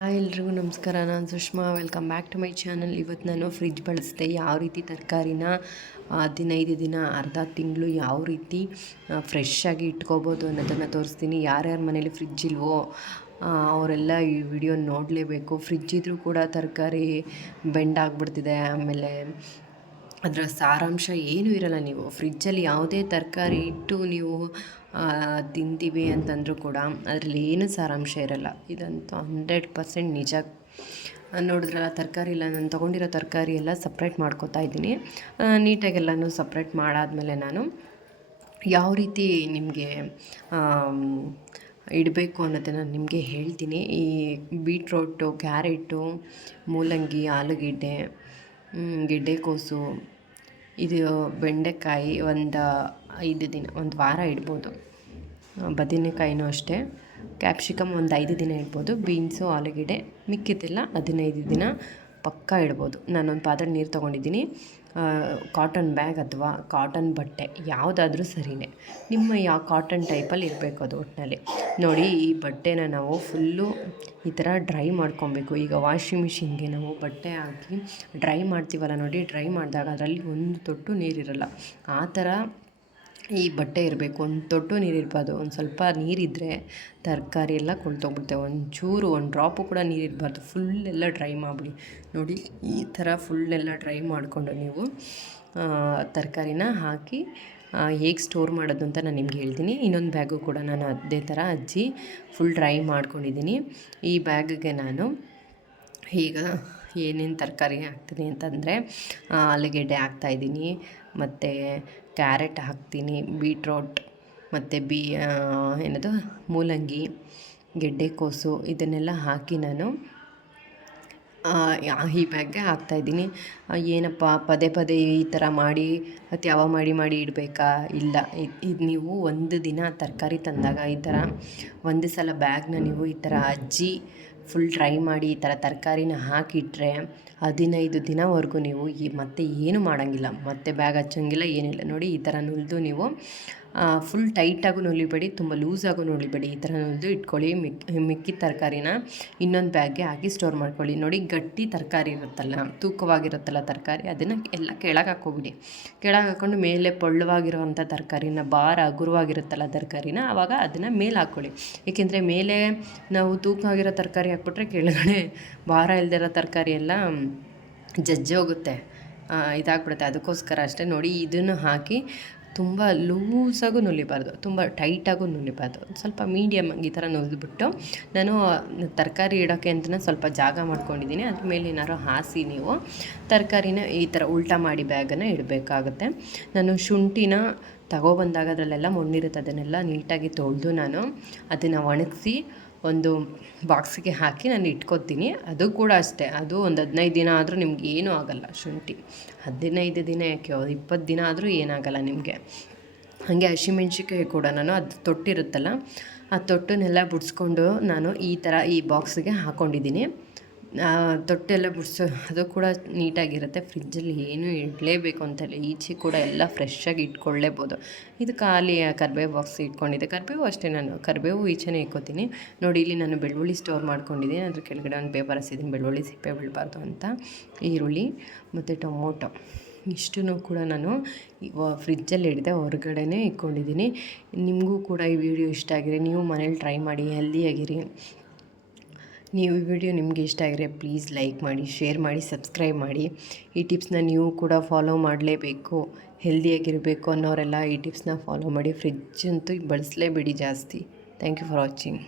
Hi ಎಲ್ರಿಗೂ ನಮಸ್ಕಾರ. ನಾನು Sushma. Welcome back to my channel. ಇವತ್ತು ನಾನು ಫ್ರಿಡ್ಜ್ ಬಳಸಿದೆ. ಯಾವ ರೀತಿ ತರಕಾರಿನ 15 ದಿನ, ಅರ್ಧ ತಿಂಗಳು ಯಾವ ರೀತಿ ಫ್ರೆಶ್ ಆಗಿ ಇಟ್ಕೋಬೋದು ಅನ್ನೋದನ್ನು ತೋರಿಸ್ತೀನಿ. ಯಾರ್ಯಾರ ಮನೇಲಿ ಫ್ರಿಡ್ಜ್ ಇಲ್ವೋ ಅವರೆಲ್ಲ ಈ ವಿಡಿಯೋ ನೋಡಲೇಬೇಕು. ಫ್ರಿಡ್ಜ್ ಇದ್ದರೂ ಕೂಡ ತರಕಾರಿ ಬೆಂಡಾಗ್ಬಿಡ್ತಿದೆ. ಆಮೇಲೆ ಅದರ ಸಾರಾಂಶ ಏನೂ ಇರಲ್ಲ. ನೀವು ಫ್ರಿಜ್ಜಲ್ಲಿ ಯಾವುದೇ ತರಕಾರಿ ಇಟ್ಟು ನೀವು ತಿಂತೀವಿ ಅಂತಂದರೂ ಕೂಡ ಅದರಲ್ಲಿ ಏನೂ ಸಾರಾಂಶ ಇರಲ್ಲ. ಇದಂತೂ 100% ನಿಜ. ನೋಡಿದ್ರಲ್ಲ, ತರಕಾರಿ ಎಲ್ಲ ನಾನು ತೊಗೊಂಡಿರೋ ತರಕಾರಿ ಎಲ್ಲ ಸಪ್ರೇಟ್ ಮಾಡ್ಕೊತಾ ಇದ್ದೀನಿ. ನೀಟಾಗೆಲ್ಲನೂ ಸಪ್ರೇಟ್ ಮಾಡಾದಮೇಲೆ ನಾನು ಯಾವ ರೀತಿ ನಿಮಗೆ ಇಡಬೇಕು ಅನ್ನೋದನ್ನು ನಿಮಗೆ ಹೇಳ್ತೀನಿ. ಈ ಬೀಟ್ರೋಟು, ಕ್ಯಾರೆಟು, ಮೂಲಂಗಿ, ಆಲೂಗೆಡ್ಡೆ, ಗೆಡ್ಡೆಕೋಸು, ಇದು ಬೆಂಡೆಕಾಯಿ ಒಂದು 5 ದಿನ, ಒಂದು ವಾರ ಇಡ್ಬೋದು. ಬದನೆಕಾಯಿನೂ ಅಷ್ಟೇ. ಕ್ಯಾಪ್ಸಿಕಮ್ ಒಂದು 5 ದಿನ ಇಡ್ಬೋದು. ಬೀನ್ಸು, ಆಲೂಗೆಡ್ಡೆ ಮಿಕ್ಕಿದ್ದೆಲ್ಲ 15 ದಿನ ಪಕ್ಕ ಇಡ್ಬೋದು. ನಾನೊಂದು ಪಾತ್ರೆ ನೀರು ತೊಗೊಂಡಿದ್ದೀನಿ. ಕಾಟನ್ ಬ್ಯಾಗ್ ಅಥವಾ ಕಾಟನ್ ಬಟ್ಟೆ ಯಾವುದಾದ್ರೂ ಸರಿಯೇ. ನಿಮ್ಮ ಯಾವ ಕಾಟನ್ ಟೈಪಲ್ಲಿ ಇರಬೇಕು ಅದು ಒಟ್ಟಿನಲ್ಲಿ. ನೋಡಿ, ಈ ಬಟ್ಟೆನ ನಾವು ಫುಲ್ಲು ಈ ಥರ ಡ್ರೈ ಮಾಡ್ಕೊಬೇಕು. ಈಗ ವಾಷಿಂಗ್ ಮಿಷಿನ್ಗೆ ನಾವು ಬಟ್ಟೆ ಹಾಕಿ ಡ್ರೈ ಮಾಡ್ತೀವಲ್ಲ ನೋಡಿ, ಡ್ರೈ ಮಾಡಿದಾಗ ಅದರಲ್ಲಿ ಒಂದು ತೊಟ್ಟು ನೀರಿರಲ್ಲ. ಆ ಥರ ಈ ಬಟ್ಟೆ ಇರಬೇಕು. ಒಂದು ತೊಟ್ಟು ನೀರಿರಬಾರ್ದು. ಒಂದು ಸ್ವಲ್ಪ ನೀರಿದ್ದರೆ ತರಕಾರಿ ಎಲ್ಲ ಕೊಳ್ತೋಗ್ಬಿಡುತ್ತೆ. ಒಂಚೂರು ಒಂದು ಡ್ರಾಪು ಕೂಡ ನೀರಿರಬಾರ್ದು. ಫುಲ್ಲೆಲ್ಲ ಡ್ರೈ ಮಾಡಿಬಿಡಿ. ನೋಡಿ, ಈ ಥರ ಫುಲ್ಲೆಲ್ಲ ಡ್ರೈ ಮಾಡಿಕೊಂಡು ನೀವು ತರಕಾರಿನ ಹಾಕಿ ಹೇಗೆ ಸ್ಟೋರ್ ಮಾಡೋದು ಅಂತ ನಾನು ನಿಮ್ಗೆ ಹೇಳ್ತೀನಿ. ಇನ್ನೊಂದು ಬ್ಯಾಗು ಕೂಡ ನಾನು ಅದೇ ಥರ ಫುಲ್ ಡ್ರೈ ಮಾಡ್ಕೊಂಡಿದ್ದೀನಿ. ಈ ಬ್ಯಾಗಿಗೆ ನಾನು ಈಗ ಏನೇನು ತರಕಾರಿ ಹಾಕ್ತೀನಿ ಅಂತಂದರೆ, ಆಲೂಗೆಡ್ಡೆ ಹಾಕ್ತಾಯಿದ್ದೀನಿ, ಮತ್ತು ಕ್ಯಾರೆಟ್ ಹಾಕ್ತೀನಿ, ಬೀಟ್ರೋಟ್, ಮತ್ತು ಏನದು ಮೂಲಂಗಿ, ಗೆಡ್ಡೆಕೋಸು, ಇದನ್ನೆಲ್ಲ ಹಾಕಿ ನಾನು ಈ ಬ್ಯಾಗ್ಗೆ ಹಾಕ್ತಾಯಿದ್ದೀನಿ. ಏನಪ್ಪ ಪದೇ ಪದೇ ಈ ಥರ ಮಾಡಿ ತ್ಯಾವ ಮಾಡಿ ಇಡಬೇಕಾ? ಇಲ್ಲ. ಇದು ನೀವು ಒಂದು ದಿನ ತರಕಾರಿ ತಂದಾಗ ಈ ಥರ ಒಂದು ಸಲ ಬ್ಯಾಗ್ನ ನೀವು ಈ ಥರ ಫುಲ್ ಡ್ರೈ ಮಾಡಿ ಈ ಥರ ತರಕಾರಿನ ಹಾಕಿಟ್ರೆ 15 ದಿನವರೆಗೂ ನೀವು ಮತ್ತೆ ಏನು ಮಾಡೋಂಗಿಲ್ಲ. ಮತ್ತೆ ಬ್ಯಾಗ್ ಹಚ್ಚೋಂಗಿಲ್ಲ, ಏನಿಲ್ಲ. ನೋಡಿ, ಈ ಥರ ನುಲಿದು ನೀವು ಫುಲ್ ಟೈಟಾಗೂ ನುಲಿಬೇಡಿ, ತುಂಬ ಲೂಸಾಗೂ ನುಲಿಬೇಡಿ. ಈ ಥರ ನುಲಿದು ಇಟ್ಕೊಳ್ಳಿ. ಮಿಕ್ಕಿದ ತರಕಾರಿನ ಇನ್ನೊಂದು ಬ್ಯಾಗ್ಗೆ ಹಾಕಿ ಸ್ಟೋರ್ ಮಾಡ್ಕೊಳ್ಳಿ. ನೋಡಿ, ಗಟ್ಟಿ ತರಕಾರಿ ಇರುತ್ತಲ್ಲ, ತೂಕವಾಗಿರುತ್ತಲ್ಲ ತರಕಾರಿ, ಅದನ್ನು ಎಲ್ಲ ಕೆಳಗೆ ಹಾಕ್ಕೊಬಿಡಿ. ಕೆಳಗೆ ಹಾಕ್ಕೊಂಡು ಮೇಲೆ ಪೊಳ್ಳವಾಗಿರುವಂಥ ತರಕಾರಿನ, ಹಗುರವಾಗಿರುತ್ತಲ್ಲ ತರಕಾರಿನ, ಆವಾಗ ಅದನ್ನು ಮೇಲೆ ಹಾಕ್ಕೊಳ್ಳಿ. ಏಕೆಂದರೆ ಮೇಲೆ ನಾವು ತೂಕ ಆಗಿರೋ ತರಕಾರಿ ಹಾಕ್ಬಿಟ್ರೆ ಕೆಳಗಡೆ ಭಾರ ಇಲ್ದಿರೋ ತರಕಾರಿ ಎಲ್ಲ ಹೋಗುತ್ತೆ, ಇದಾಗ್ಬಿಡುತ್ತೆ. ಅದಕ್ಕೋಸ್ಕರ ಅಷ್ಟೇ. ನೋಡಿ, ಇದನ್ನು ಹಾಕಿ ತುಂಬ ಲೂಸಾಗೂ ನುಲಿಬಾರ್ದು, ತುಂಬ ಟೈಟಾಗೂ ನುಲಿಬಾರ್ದು. ಸ್ವಲ್ಪ ಮೀಡಿಯಮ್ ಈ ಥರ ನುಲಿದ್ಬಿಟ್ಟು ನಾನು ತರಕಾರಿ ಇಡೋಕ್ಕೆ ಅಂತಲೇ ಸ್ವಲ್ಪ ಜಾಗ ಮಾಡ್ಕೊಂಡಿದ್ದೀನಿ. ಅದ್ರ ಮೇಲೆ ಏನಾದ್ರು ಹಾಸಿ ನೀವು ತರಕಾರಿನ ಈ ಥರ ಉಲ್ಟಾ ಮಾಡಿ ಬ್ಯಾಗನ್ನು ಇಡಬೇಕಾಗುತ್ತೆ. ನಾನು ಶುಂಠಿನ ತಗೊಬಂದಾಗ ಅದರಲ್ಲೆಲ್ಲ ಮಣ್ಣಿರುತ್ತೆ, ಅದನ್ನೆಲ್ಲ ನೀಟಾಗಿ ತೊಳೆದು ನಾನು ಅದನ್ನು ಒಣಗಿಸಿ ಒಂದು ಬಾಕ್ಸಿಗೆ ಹಾಕಿ ನಾನು ಇಟ್ಕೊತೀನಿ. ಅದು ಕೂಡ ಅಷ್ಟೇ, ಅದು ಒಂದು 15 ದಿನ ಆದರೂ ನಿಮ್ಗೆ ಏನೂ ಆಗೋಲ್ಲ. ಶುಂಠಿ 15 ದಿನ ಯಾಕೆ, 20 ದಿನ ಆದರೂ ಏನಾಗಲ್ಲ ನಿಮಗೆ. ಹಾಗೆ ಹಸಿಮೆಣ್ಸಿಕಾಯಿ ಕೂಡ ನಾನು ಅದು ತೊಟ್ಟಿರುತ್ತಲ್ಲ, ಆ ತೊಟ್ಟನ್ನೆಲ್ಲ ಬಿಡಿಸ್ಕೊಂಡು ನಾನು ಈ ಥರ ಈ ಬಾಕ್ಸಿಗೆ ಹಾಕ್ಕೊಂಡಿದ್ದೀನಿ. ತೊಟ್ಟೆಲ್ಲ ಅದು ಕೂಡ ನೀಟಾಗಿರುತ್ತೆ. ಫ್ರಿಜ್ಜಲ್ಲಿ ಏನೂ ಇಡಲೇಬೇಕು ಅಂತಲ್ಲ, ಈಚೆ ಕೂಡ ಎಲ್ಲ ಫ್ರೆಶ್ಶಾಗಿ ಇಟ್ಕೊಳ್ಳೇಬೋದು. ಇದು ಖಾಲಿ ಕರಿಬೇವು ಬಾಕ್ಸ್ ಇಟ್ಕೊಂಡಿದ್ದೆ. ಕರಿಬೇವು ಅಷ್ಟೇ, ನಾನು ಕರಿಬೇವು ಈಚೆನೇ ಇಕ್ಕೋತೀನಿ. ನೋಡಿ, ಇಲ್ಲಿ ನಾನು ಬೆಳ್ಳುಳ್ಳಿ ಸ್ಟೋರ್ ಮಾಡ್ಕೊಂಡಿದ್ದೀನಿ. ಅದ್ರ ಕೆಳಗಡೆ ಒಂದು ಪೇಪರ್ ಹಸಿದ್ದೀನಿ, ಬೆಳ್ಳುಳ್ಳಿ ಸಿಪ್ಪೆ ಬೀಳಬಾರ್ದು ಅಂತ. ಈರುಳ್ಳಿ ಮತ್ತು ಟೊಮೊಟೊ ಇಷ್ಟನ್ನು ಕೂಡ ನಾನು ಫ್ರಿಜ್ಜಲ್ಲಿ ಹಿಡಿದೆ, ಹೊರಗಡೆನೇ ಇಟ್ಕೊಂಡಿದ್ದೀನಿ. ನಿಮಗೂ ಕೂಡ ಈ ವಿಡಿಯೋ ಇಷ್ಟ ಆಗಿರಿ, ನೀವು ಮನೇಲಿ ಟ್ರೈ ಮಾಡಿ, ಹೆಲ್ದಿಯಾಗಿರಿ. ನೀವು ಈ ವಿಡಿಯೋ ನಿಮಗೆ ಇಷ್ಟ ಆಗಿದ್ರೆ ಪ್ಲೀಸ್ ಲೈಕ್ ಮಾಡಿ, ಶೇರ್ ಮಾಡಿ, ಸಬ್ಸ್ಕ್ರೈಬ್ ಮಾಡಿ. ಈ ಟಿಪ್ಸ್ನ ನೀವು ಕೂಡ ಫಾಲೋ ಮಾಡಲೇಬೇಕು. ಹೆಲ್ದಿಯಾಗಿರಬೇಕು ಅನ್ನೋರೆಲ್ಲ ಈ ಟಿಪ್ಸ್ನ ಫಾಲೋ ಮಾಡಿ. ಫ್ರಿಡ್ಜ್ ಅಂತೂ ಬಳಸಲೇಬೇಡಿ ಜಾಸ್ತಿ. Thank you for watching.